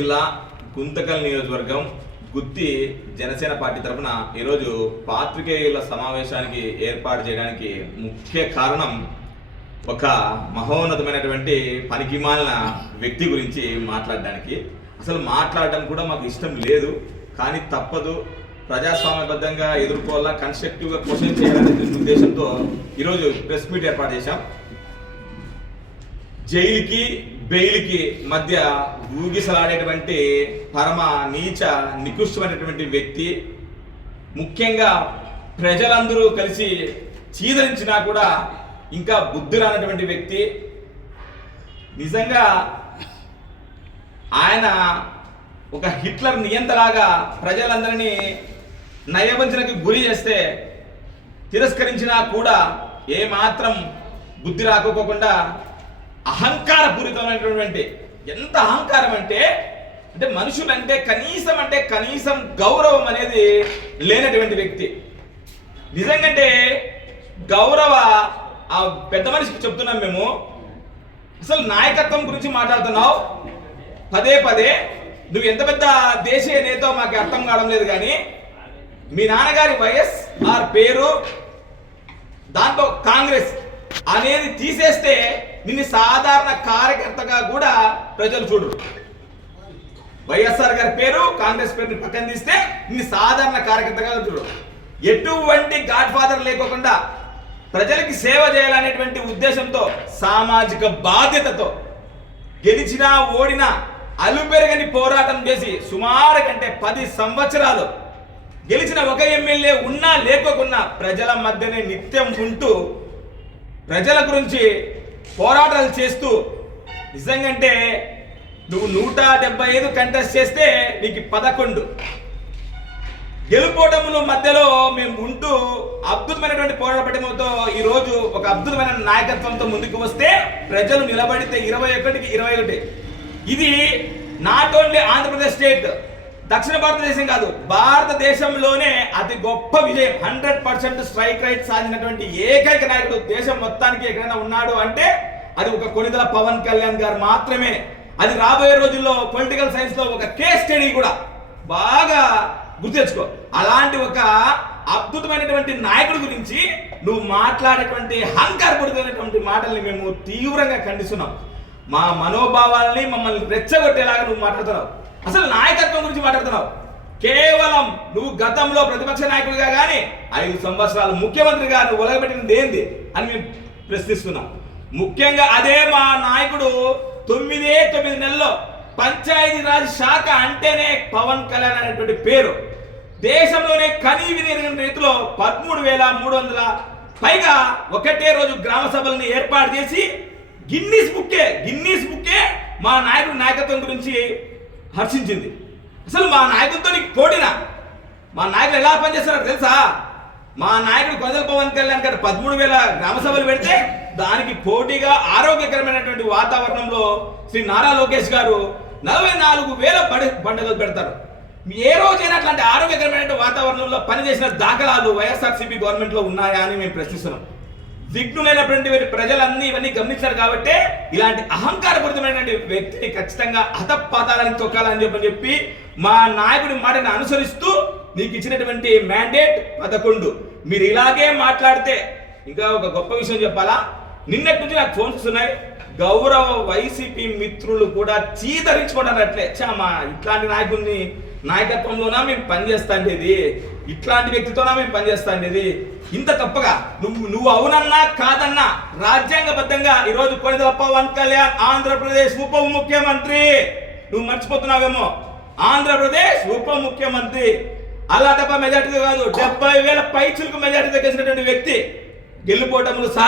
జిల్లా గుంతకల్ నియోజకవర్గం గుత్తి జనసేన పార్టీ తరఫున ఈరోజు పాత్రికేయుల సమావేశానికి ఏర్పాటు చేయడానికి ముఖ్య కారణం ఒక మహోన్నతమైనటువంటి పనికిమాలిన వ్యక్తి గురించి మాట్లాడడానికి. అసలు మాట్లాడటం కూడా మాకు ఇష్టం లేదు కానీ తప్పదు. ప్రజాస్వామ్యబద్ధంగా ఎదుర్కోవాలా కన్స్ట్రక్టివ్గా క్వశ్చన్ చేయాలనే ఉద్దేశంతో ఈరోజు ప్రెస్ మీట్ ఏర్పాటు చేశాం. జైలుకి బెయిల్కి మధ్య ఊగిసలాడేటువంటి పరమ నీచ నికృష్టమైనటువంటి వ్యక్తి ముఖ్యంగా ప్రజలందరూ కలిసి చీదరించినా కూడా ఇంకా బుద్ధి రానటువంటి వ్యక్తి. నిజంగా ఆయన ఒక హిట్లర్ నియంతలాగా ప్రజలందరినీ నయవంచనకి గురి చేస్తే తిరస్కరించినా కూడా ఏమాత్రం బుద్ధి రాకపోకుండా అహంకారపూరితమైనటువంటి ఎంత అహంకారం అంటే అంటే మనుషులంటే కనీసం అంటే కనీసం గౌరవం అనేది లేనటువంటి వ్యక్తి. నిజంగంటే గౌరవ ఆ పెద్ద మనిషికి చెప్తున్నాం మేము. అసలు నాయకత్వం గురించి మాట్లాడుతున్నావు? పదే పదే. నువ్వు ఎంత పెద్ద దేశీయ నేతో మాకు అర్థం కావడం లేదు కానీ మీ నాన్నగారి వైఎస్ ఆర్ పేరు దాంతో కాంగ్రెస్ అనేది తీసేస్తే నిన్ను సాధారణ కార్యకర్తగా కూడా ప్రజలు చూడరు. వైఎస్ఆర్ గారి పేరు కాంగ్రెస్ పేరుని పక్కన తీస్తే నిన్ను సాధారణ కార్యకర్తగా చూడరు. ఎటువంటి గాడ్ ఫాదర్ లేకోకుండా ప్రజలకి సేవ చేయాలనేటువంటి ఉద్దేశంతో సామాజిక బాధ్యతతో గెలిచినా ఓడినా అలుపెరగని పోరాటం చేసి సుమారు కంటే పది సంవత్సరాలు గెలిచిన ఒక ఎమ్మెల్యే ఉన్నా లేకోకున్నా ప్రజల మధ్యనే నిత్యం ఉంటూ ప్రజల గురించి పోరాటాలు చేస్తూ నిజంగంటే నువ్వు నూట డెబ్బై ఐదు కంటెస్ట్ చేస్తే నీకు పదకొండు. గెలుపోవటముల మధ్యలో మేము ఉంటూ అద్భుతమైనటువంటి పోరాట పటిమతో ఈ రోజు ఒక అద్భుతమైన నాయకత్వంతో ముందుకు వస్తే ప్రజలు నిలబడితే ఇరవై ఒకటికి ఇరవై ఒకటి. ఇది నాట్ ఓన్లీ ఆంధ్రప్రదేశ్ స్టేట్ దక్షిణ భారతదేశం కాదు భారతదేశంలోనే అతి గొప్ప విజయం. హండ్రెడ్ పర్సెంట్ స్ట్రైక్ రైట్ సాధించినటువంటి ఏకైక నాయకుడు దేశం మొత్తానికి ఎక్కడైనా ఉన్నాడు అంటే అది ఒక కొనిదల పవన్ కళ్యాణ్ గారు మాత్రమే. అది రాబోయే రోజుల్లో పొలిటికల్ సైన్స్లో ఒక కేస్ స్టడీ కూడా బాగా గుర్తు తెచ్చుకో. అలాంటి ఒక అద్భుతమైనటువంటి నాయకుడి గురించి నువ్వు మాట్లాడేటువంటి అహంకారపడుతున్నటువంటి మాటల్ని మేము తీవ్రంగా ఖండిస్తున్నాం. మా మనోభావాల్ని మమ్మల్ని రెచ్చగొట్టేలాగా నువ్వు మాట్లాడుతున్నావు. అసలు నాయకత్వం గురించి మాట్లాడుతున్నావు? కేవలం నువ్వు గతంలో ప్రతిపక్ష నాయకుడిగా కానీ ఐదు సంవత్సరాలు ముఖ్యమంత్రిగా నువ్వు ఒలగబెట్టినది ఏంది అని మేము ప్రశ్నిస్తున్నాం. ముఖ్యంగా అదే మా నాయకుడు తొమ్మిదే తొమ్మిది నెలల్లో పంచాయతీ రాజ్ శాఖ అంటేనే పవన్ కళ్యాణ్ అనేటువంటి పేరు. దేశంలోనే కనీవి రీతిలో పదమూడు వేల మూడు వందల పైగా ఒకటే రోజు గ్రామ సభలను ఏర్పాటు చేసి గిన్నీస్ బుక్కే గిన్నీస్ బుక్కే మా నాయకుడి నాయకత్వం గురించి హర్షించింది. అసలు మా నాయకుడితో నీకు పోటీనా? మా నాయకులు ఎలా పనిచేస్తున్నారు తెలుసా? మా నాయకుడు కొదల పవన్ కళ్యాణ్ గారు పదమూడు వేల గ్రామ సభలు పెడితే దానికి పోటీగా ఆరోగ్యకరమైనటువంటి వాతావరణంలో శ్రీ నారా లోకేష్ గారు నలభై నాలుగు వేల పడి పండుగలు పెడతారు. ఏ రోజైనా అట్లాంటి ఆరోగ్యకరమైన వాతావరణంలో పనిచేసిన దాఖలాలు వైఎస్ఆర్సీపీ గవర్నమెంట్లో ఉన్నాయా అని మేము ప్రశ్నిస్తున్నాం. విఘ్నులైనటువంటి ప్రజలన్నీ ఇవన్నీ గమనించారు కాబట్టి ఇలాంటి అహంకారపూరితమైనటువంటి వ్యక్తిని ఖచ్చితంగా హతపాతాలని తొక్కాలని చెప్పని చెప్పి మా నాయకుడి మాటను అనుసరిస్తూ నీకు ఇచ్చినటువంటి మ్యాండేట్ పదకొండు. మీరు ఇలాగే మాట్లాడితే ఇంకా ఒక గొప్ప విషయం చెప్పాలా? నిన్నటి నుంచి నాకు ఫోన్స్ వస్తున్నాయి. గౌరవ వైసీపీ మిత్రులు కూడా చీదరించుకోవడానికి అట్లే చామా ఇట్లాంటి నాయకుడిని నాయకత్వంలోనా? మేము పనిచేస్తాండేది. ఇట్లాంటి వ్యక్తితోనా మేము పనిచేస్తాండేది ఇంత తప్పగా? నువ్వు నువ్వు అవునన్నా కాదన్నా రాజ్యాంగబద్ధంగా ఈరోజు కొనిదల వన్ కళ్యాణ్ ఆంధ్రప్రదేశ్ ఉప ముఖ్యమంత్రి. నువ్వు మర్చిపోతున్నావేమో? ఆంధ్రప్రదేశ్ ఉప ముఖ్యమంత్రి. అలా డబ్బా మెజార్టీగా కాదు. డెబ్బై వేల పైచులకు మెజార్టీ తగ్గించినటువంటి వ్యక్తి గెలుపోవటములు సా